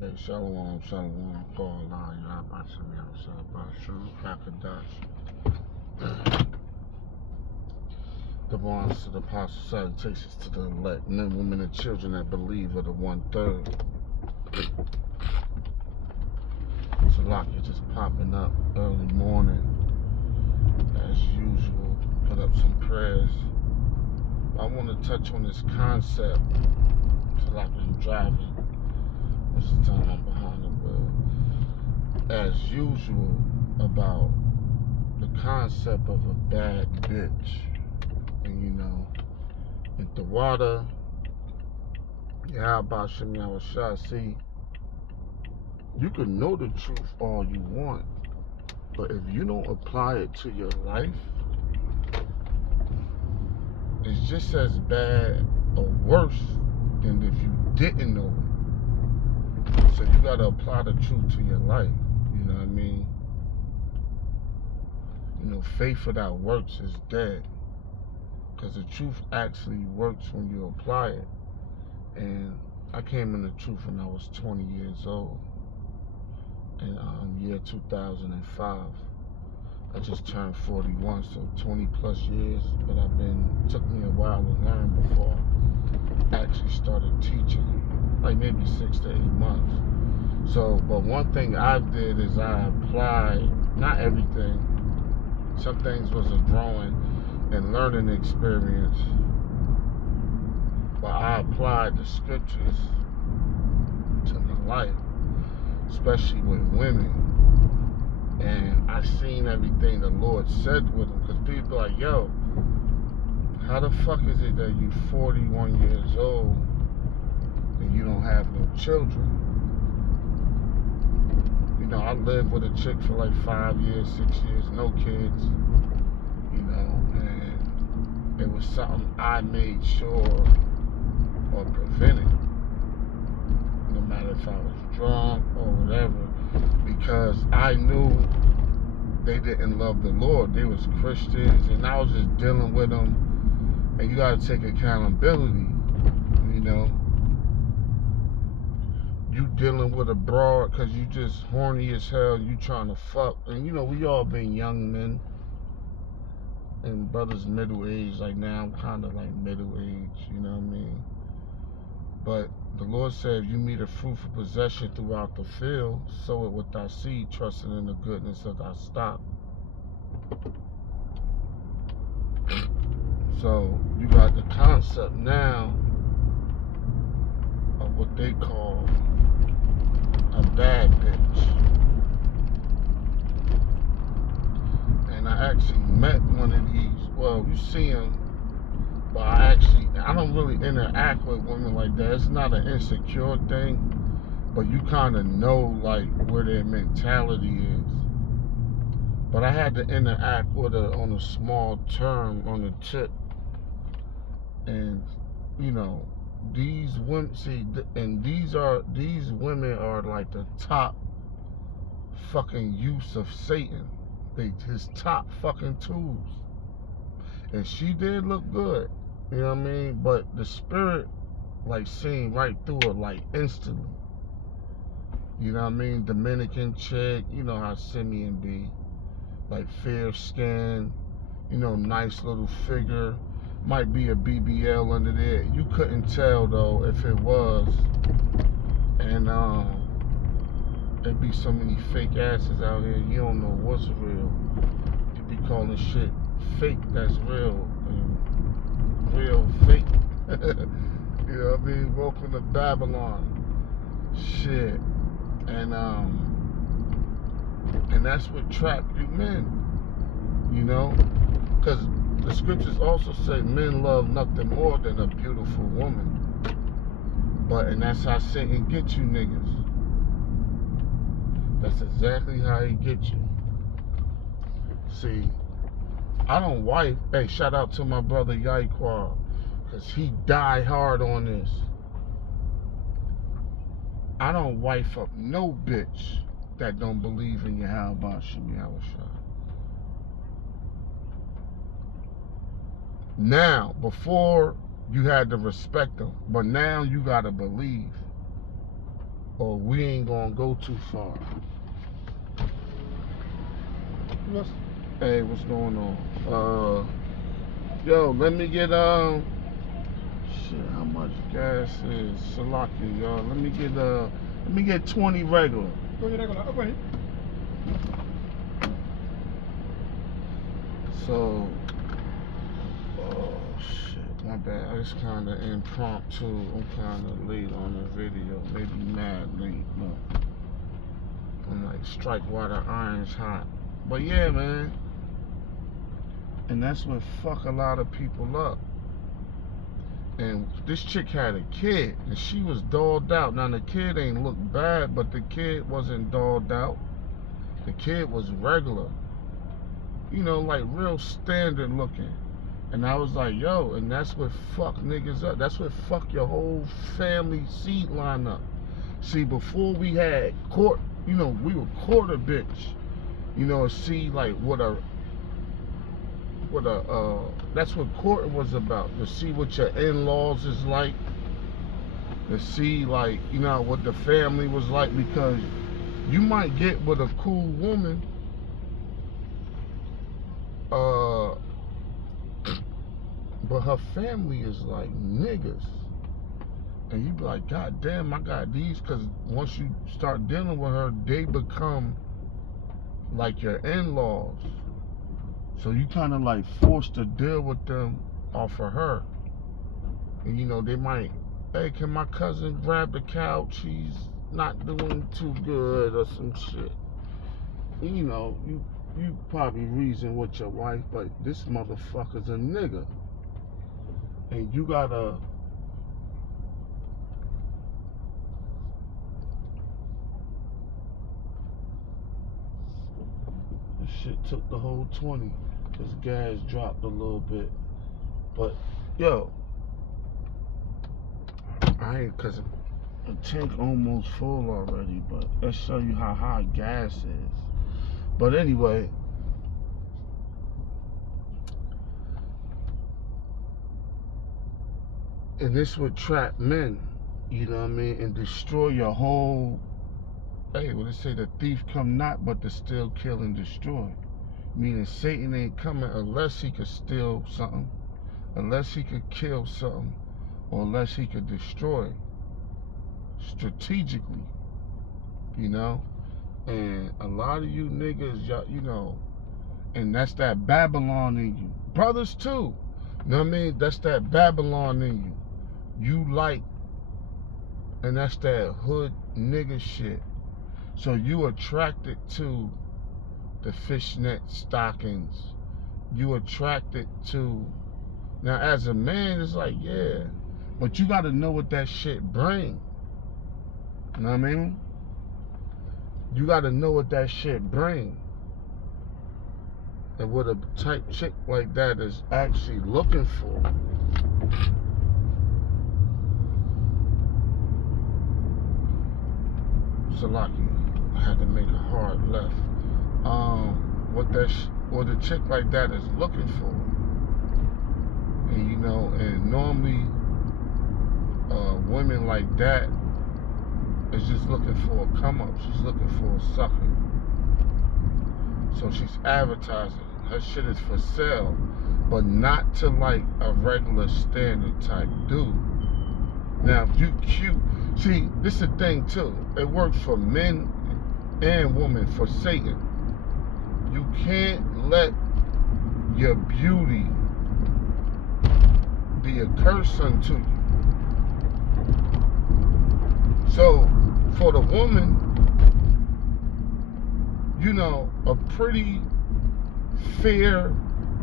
Hey, Shalom, Shalom, call line, Yabashim, Yabashim, Kakadash. Divines to the apostle, salutations to the elect, men, women, and children that believe are the 1/3. Salaki just popping up early morning, as usual. Put up some prayers. I want to touch on this concept. Salaki, I'm driving. Most of the time I'm behind the wheel. As usual, about the concept of a bad bitch. And in the water, Yahbashim Yahushua, see, you can know the truth all you want, but if you don't apply it to your life, it's just as bad or worse than if you didn't know it. So you gotta apply the truth to your life. You know what I mean? Faith without works is dead. Because the truth actually works when you apply it. And I came in the truth when I was 20 years old. In year 2005. I just turned 41, so 20 plus years. But took me a while to learn before I actually started teaching. Like maybe 6 to 8 months. So, but one thing I did is I applied, not everything. Some things was a growing and learning experience. But I applied the scriptures to my life, especially with women. And I seen everything the Lord said with them. Because people are like, yo, how the fuck is it that you 41 years old and you don't have no children? I lived with a chick for like 5 years, 6 years, no kids, and it was something I made sure or prevented, no matter if I was drunk or whatever, because I knew they didn't love the Lord. They was Christians, and I was just dealing with them, and you gotta take accountability, You dealing with a broad because you just horny as hell, you trying to fuck. And we all been young men. And brothers middle age, like now I'm kind of like middle age, you know what I mean? But the Lord said, if you meet a fruitful possession throughout the field, sow it with thy seed, trusting in the goodness of thy stock. So you got the concept now of what they call a bad bitch. And I actually met one of these. Well, you see them, but I don't really interact with women like that. It's not an insecure thing, but you kind of know like where their mentality is. But I had to interact with her on a small term, on the tip, and these women, see, and these women are like the top fucking use of Satan. His top fucking tools. And she did look good, you know what I mean? But the spirit, like, seen right through her, like, instantly. You know what I mean? Dominican chick, you know how Simeon be. Like, fair skin, nice little figure. Might be a BBL under there. You couldn't tell though if it was. And there'd be so many fake asses out here, you don't know what's real. You be calling shit fake that's real and real fake. You know what I mean? Welcome to Babylon. Shit. And that's what trap you men. Because the scriptures also say men love nothing more than a beautiful woman. And that's how Satan gets you niggas. That's exactly how he gets you. See, I don't wife. Hey, shout out to my brother Yaiquan, because he died hard on this. I don't wife up no bitch that don't believe in Yahweh Shem Yahushua. Now, before you had to respect them, but now you gotta believe. or we ain't gonna go too far. Hey, what's going on? Yo, let me get shit, how much gas is Salaki, y'all? Let me get 20 regular. So, oh shit, my bad. It's kind of impromptu. I'm kind of late on the video, maybe mad late, but I'm like strike while the iron's hot. But yeah, man, and that's what fuck a lot of people up. And this chick had a kid, and she was dolled out. Now the kid ain't look bad, but the kid wasn't dolled out. The kid was regular, you know, like real standard looking. And I was like, yo, and that's what fuck niggas up. That's what fuck your whole family seed line up. See, before we had court, you know, we were court a bitch. You know, see, like that's what court was about. To see what your in-laws is like. To see, like, you know, what the family was like. Because you might get with a cool woman, but her family is like niggas. And you be like, God damn, I got these. Because once you start dealing with her, they become like your in-laws. So you kind of like forced to deal with them off of her. And you know, they might, hey, can my cousin grab the couch? He's not doing too good or some shit. And, you know, you probably reason with your wife, but this motherfucker's a nigga. And you gotta, this shit took the whole 20. Cause gas dropped a little bit. But yo, cause the tank almost full already, but let's show you how high gas is. But anyway, and this would trap men, you know what I mean, and destroy your whole, hey, what they say, the thief come not but to steal, kill, and destroy. Meaning Satan ain't coming unless he could steal something, unless he could kill something, or unless he could destroy strategically, you know? And a lot of you niggas, y'all, you know, and that's that Babylon in you. Brothers too, you know what I mean? That's that Babylon in you. You like, and that's that hood nigga shit. So you attracted to the fishnet stockings. You attracted to, now as a man, it's like, yeah, but you gotta know what that shit bring. You know what I mean? You gotta know what that shit bring. And what a type chick like that is actually looking for. Salaki, I had to make a hard left. What a chick like that is looking for. And you know, and normally women like that is just looking for a come up. She's looking for a sucker. So she's advertising. Her shit is for sale, but not to like a regular standard type dude. Now if you cute, see, this is the thing too. It works for men and women, for Satan. You can't let your beauty be a curse unto you. So for the woman, you know, a pretty fair,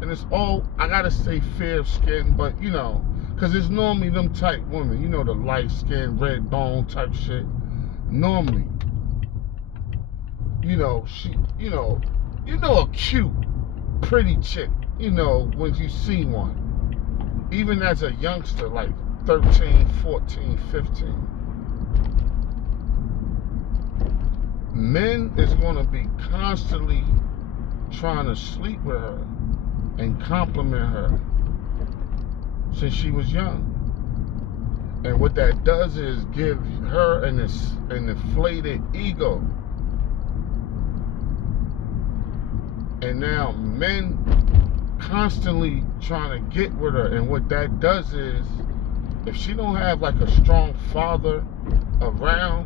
and it's all, I gotta say fair skin, but you know, cause it's normally them type women, you know, the light skin, red bone type shit. Normally, you know, you know a cute, pretty chick, you know, when you see one. Even as a youngster, like 13, 14, 15. Men is gonna be constantly trying to sleep with her and compliment her since she was young. And what that does is give her an inflated ego. And now men constantly trying to get with her, and what that does is, if she don't have like a strong father around,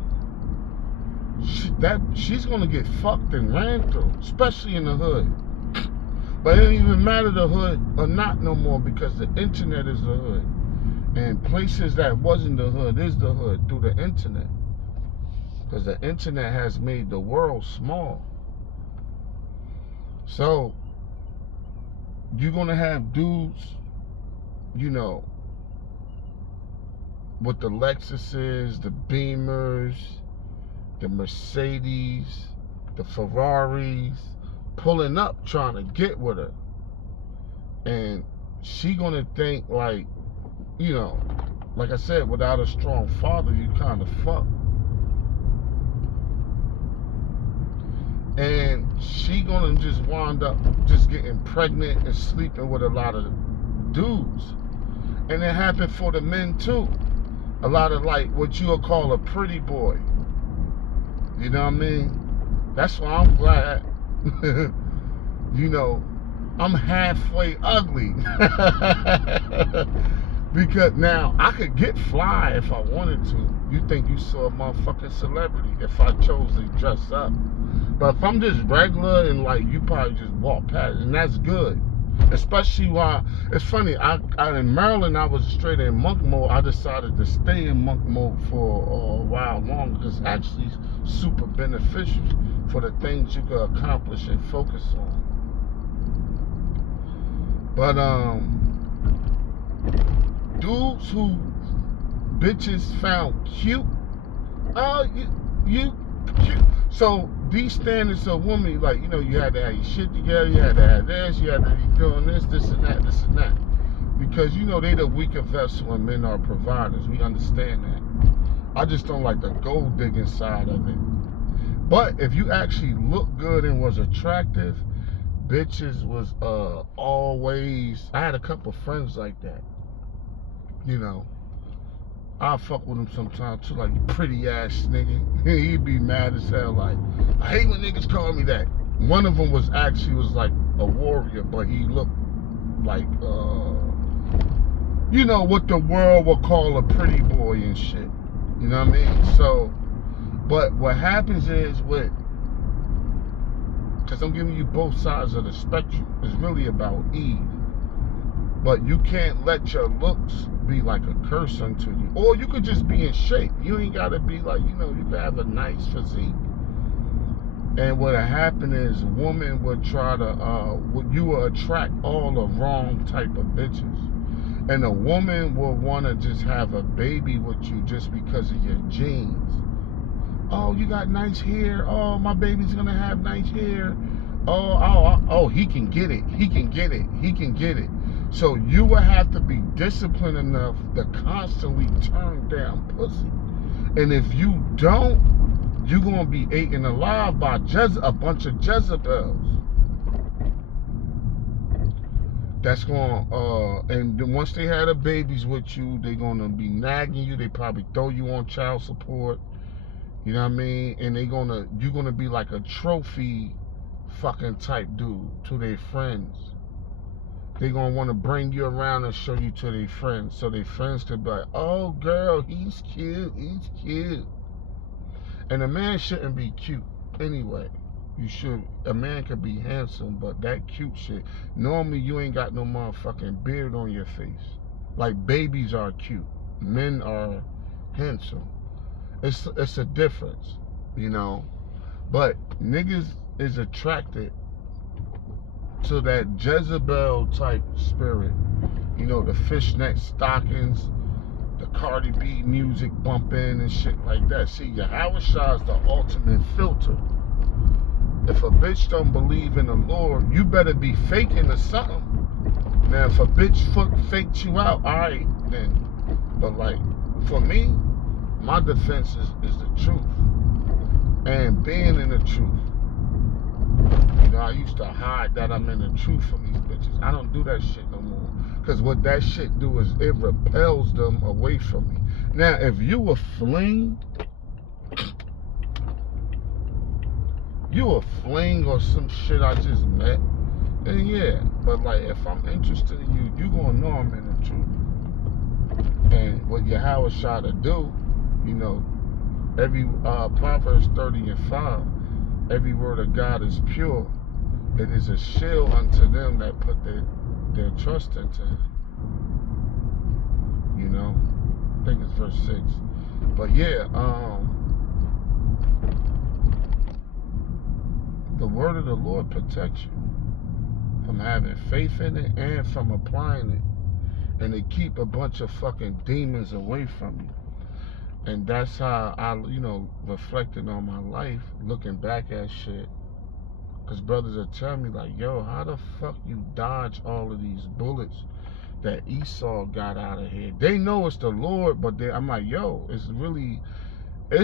she's gonna get fucked and ran through, especially in the hood. But it don't even matter the hood or not no more, because the internet is the hood, and places that wasn't the hood is the hood through the internet, because the internet has made the world small. So you're gonna have dudes, you know, with the Lexuses, the Beamers, the Mercedes, the Ferraris, pulling up trying to get with her. And she gonna think like, you know, like I said, without a strong father, you kind of fucked. And she gonna just wind up just getting pregnant and sleeping with a lot of dudes. And it happened for the men too. A lot of like what you'll call a pretty boy. You know what I mean? That's why I'm glad, you know, I'm halfway ugly. Because now I could get fly if I wanted to. You think you saw a motherfucking celebrity if I chose to dress up. But if I'm just regular and like, you probably just walk past, and that's good. Especially while, it's funny, I in Maryland, I was straight in monk mode. I decided to stay in monk mode for a while longer, because it's actually super beneficial for the things you can accomplish and focus on. But dudes who bitches found cute, you cute. So these standards of women, like, you know, you had to have your shit together, you had to have this, you had to be doing this and that, because, you know, they the weaker vessel and men are providers. We understand that. I just don't like the gold digging side of it. But if you actually look good and was attractive, bitches was always, I had a couple friends like that. You know, I'll fuck with him sometimes too, like, you pretty ass nigga. He'd be mad as hell, like, I hate when niggas call me that. One of them was like a warrior, but he looked like, you know, what the world would call a pretty boy and shit. You know what I mean? So, but what happens is because I'm giving you both sides of the spectrum, it's really about Eve. But you can't let your looks be like a curse unto you. Or you could just be in shape. You ain't got to be like, you know, you could have a nice physique. And what happened is, women would try to, you will attract all the wrong type of bitches. And a woman will want to just have a baby with you just because of your genes. Oh, you got nice hair. Oh, my baby's going to have nice hair. Oh, he can get it. He can get it. He can get it. So you will have to be disciplined enough to constantly turn down pussy. And if you don't, you're going to be eaten alive by a bunch of Jezebels. That's going to, and once they had the babies with you, they're going to be nagging you. They probably throw you on child support. You know what I mean? And you're going to be like a trophy fucking type dude to their friends. They're going to want to bring you around and show you to their friends, so their friends could be like, oh, girl, he's cute, he's cute. And a man shouldn't be cute anyway. A man could be handsome, but that cute shit, normally you ain't got no motherfucking beard on your face. Like, babies are cute. Men are handsome. It's a difference, you know. But niggas is attracted to that Jezebel type spirit. You know, the fishnet stockings, the Cardi B music bumping and shit like that. See, Yahweh Shah is the ultimate filter. If a bitch don't believe in the Lord, you better be faking or something. Now, if a bitch faked you out, alright then. But like, for me, my defense is the truth. And being in the truth. You know, I used to hide that I'm in the truth from these bitches. I don't do that shit no more. Because what that shit do is it repels them away from me. Now, if you a fling, or some shit I just met, then yeah. But like, if I'm interested in you, you gonna know I'm in the truth. And what Yahweh shot to do, you know, every Proverbs 30:5, every word of God is pure. It is a shield unto them that put their trust into Him. You know, I think it's verse 6. But yeah, the word of the Lord protects you from having faith in it and from applying it, and it keep a bunch of fucking demons away from you. And that's how I, you know, reflecting on my life, looking back at shit. Because brothers are telling me like, yo, how the fuck you dodge all of these bullets that Esau got out of here? They know it's the Lord, but I'm like, yo, it's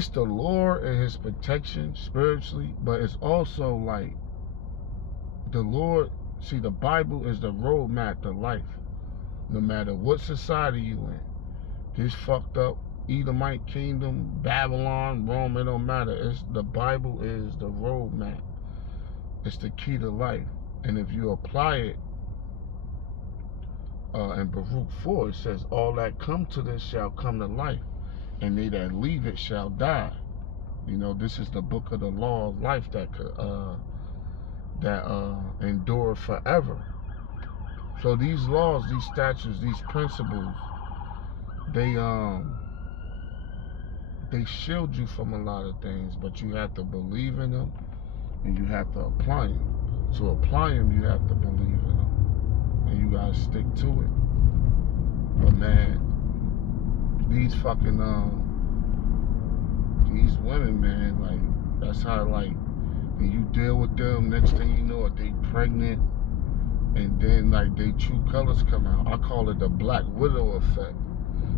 the Lord and His protection spiritually, but it's also like the Lord. See, the Bible is the roadmap to life. No matter what society you in, this fucked up Edomite kingdom, Babylon, Rome, it don't matter. The Bible is the roadmap. It's the key to life. And if you apply it, in Baruch 4, it says, all that come to this shall come to life, and they that leave it shall die. You know, this is the book of the law of life that could endure forever. So these laws, these statutes, these principles, they shield you from a lot of things, but you have to believe in them and you have to apply them. To apply them, you have to believe in them, and you gotta stick to it. But man, these fucking these women, man, like, that's how, like, when you deal with them, next thing you know, they pregnant, and then like they true colors come out. I call it the Black Widow effect,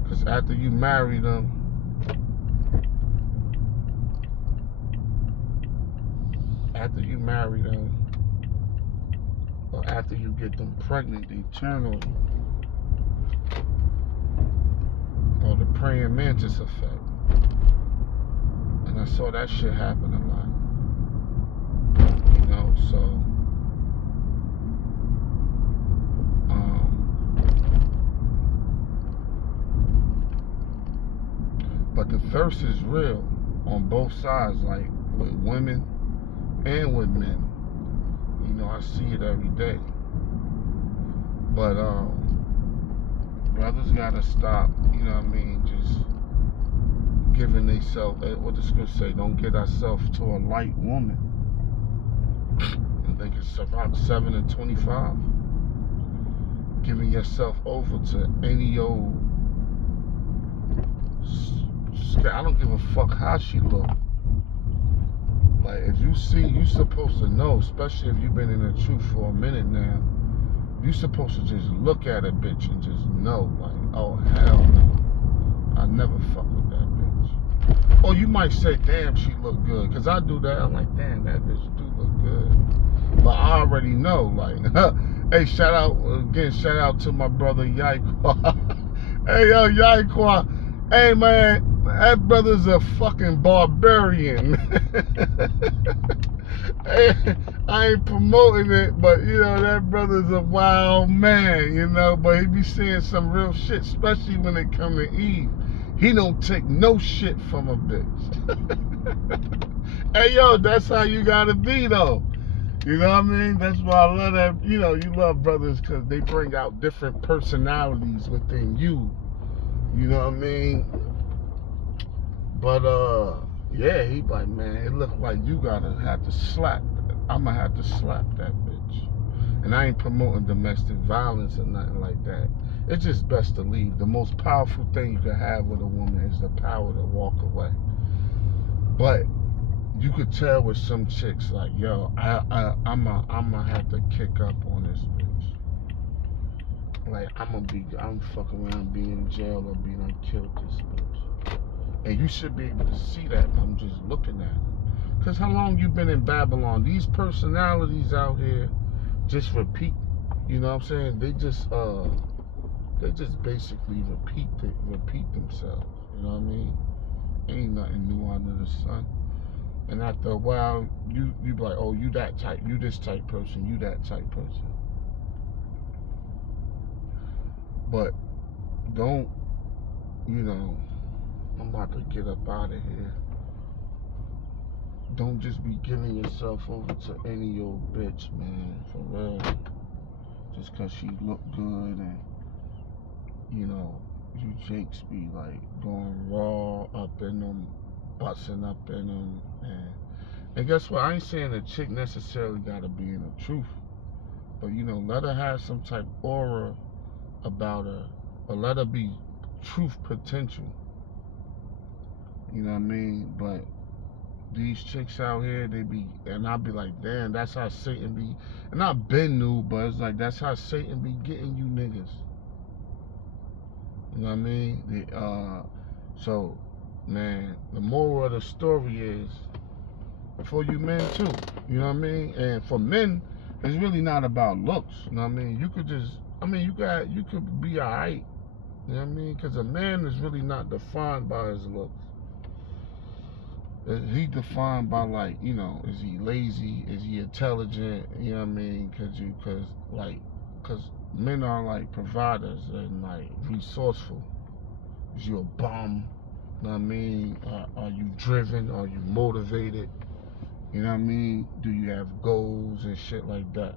because after you marry them, or after you get them pregnant, they turn on you. Or the praying mantis effect. And I saw that shit happen a lot. You know, so but the thirst is real on both sides, like with women and with men. You know, I see it every day. But brothers gotta stop, you know what I mean, just giving themselves, what the scripture say, don't get ourselves to a light woman. I think it's about 7:25. Giving yourself over to any old, I don't give a fuck how she look. Like, if you see, you supposed to know, especially if you've been in the truth for a minute now, you supposed to just look at a bitch and just know, like, oh, hell no. I never fuck with that bitch. Or you might say, damn, she look good. Because I do that. I'm like, damn, that bitch do look good. But I already know, like, hey, shout out to my brother Yaikwa. Hey, yo, Yaikwa. Hey, man, that brother's a fucking barbarian. Hey, I ain't promoting it, but, you know, that brother's a wild man, you know, but he be saying some real shit, especially when it come to Eve. He don't take no shit from a bitch. Hey, yo, that's how you gotta be, though. You know what I mean? That's why I love that, you know, you love brothers because they bring out different personalities within you. You know what I mean? But, yeah, he like, man, it look like you gotta have to slap. I'm gonna have to slap that bitch. And I ain't promoting domestic violence or nothing like that. It's just best to leave. The most powerful thing you can have with a woman is the power to walk away. But you could tell with some chicks, like, yo, I'm gonna have to kick up on this bitch. Like, I'm fucking around being in jail or being killed this bitch. And you should be able to see that from just looking at them. Because how long you been in Babylon? These personalities out here just repeat, you know what I'm saying? They just basically repeat themselves, You know what I mean? Ain't nothing new under the sun. And after a while, you be like, oh, you that type, you this type person, you that type person. But don't, you know, I'm about to get up out of here. Don't just be giving yourself over to any old bitch, man, for real. Just cause she look good and, you know, you jakes be like going raw up in them, busting up in them, and guess what? I ain't saying a chick necessarily gotta be in the truth, but you know, let her have some type aura about her, or let her be truth potential. You know what I mean? But these chicks out here, they be, and I be like, damn, that's how Satan be. And I've been new, but it's like that's how Satan be getting you niggas. You know what I mean? So, man, the moral of the story is for you men too. You know what I mean? And for men, it's really not about looks. You know what I mean? You could just, I mean, you could be alright. You know what I mean? Because a man is really not defined by his looks. He defined by, like, you know, is he lazy? Is he intelligent? You know what I mean? Cause men are like providers and like resourceful. Is you a bum? You know what I mean? Are you driven? Are you motivated? You know what I mean? Do you have goals and shit like that?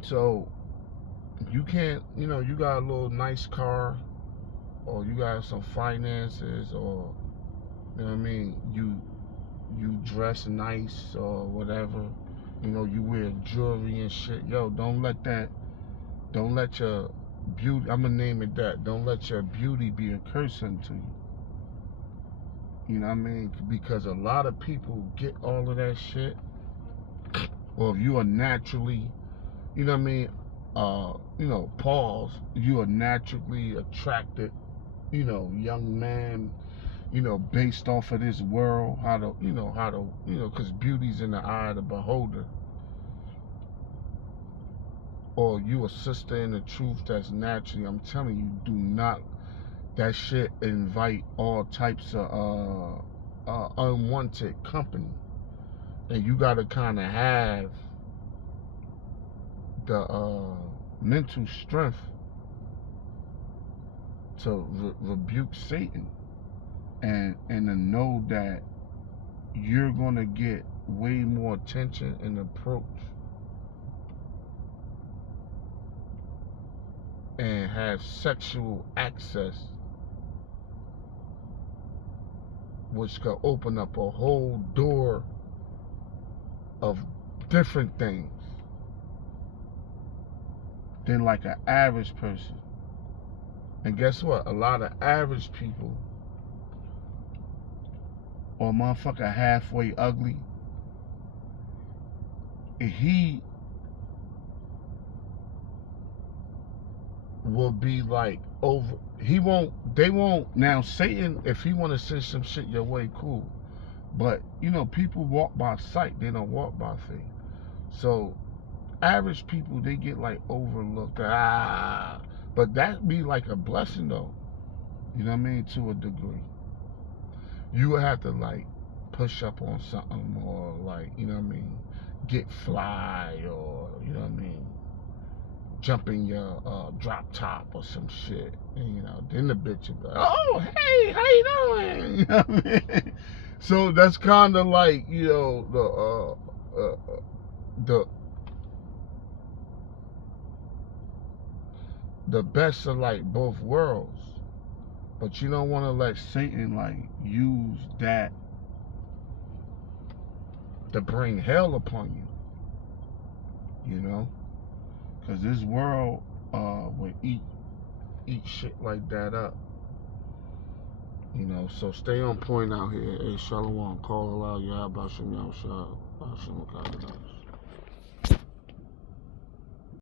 So you can't, you know, you got a little nice car, or you got some finances, or you know what I mean, you dress nice or whatever, you know, you wear jewelry and shit. Yo, don't let your beauty, I'm gonna name it that, don't let your beauty be a curse unto you. You know what I mean? Because a lot of people get all of that shit. Or if you are naturally, you know what I mean, you know, pause, you are naturally attracted, you know, young man, you know, based off of this world, because beauty's in the eye of the beholder. Or you a sister in the truth that's naturally, I'm telling you, do not, that shit invite all types of unwanted company. And you gotta kind of have the mental strength to rebuke Satan, and to know that you're gonna get way more attention and approach and have sexual access, which could open up a whole door of different things than like an average person. And guess what? A lot of average people, or motherfucker halfway ugly, he will be like over, they won't, now Satan, if he want to send some shit your way, cool. But, you know, people walk by sight, they don't walk by faith. So, average people, they get like overlooked. But that be like a blessing though. You know what I mean? To a degree. You would have to like push up on something, or like, you know what I mean, get fly, or, you know what I mean, jump in your drop top or some shit. And, you know, then the bitch would be like, oh, hey, how you doing? You know what I mean? So that's kind of like, you know, the best of like both worlds. But you don't want to let Satan like use that to bring hell upon you. You know? Because this world will eat shit like that up. You know, so stay on point out here. Hey, Shalom, call aloud, Yahbashim Yahushua, Hashem Akadash.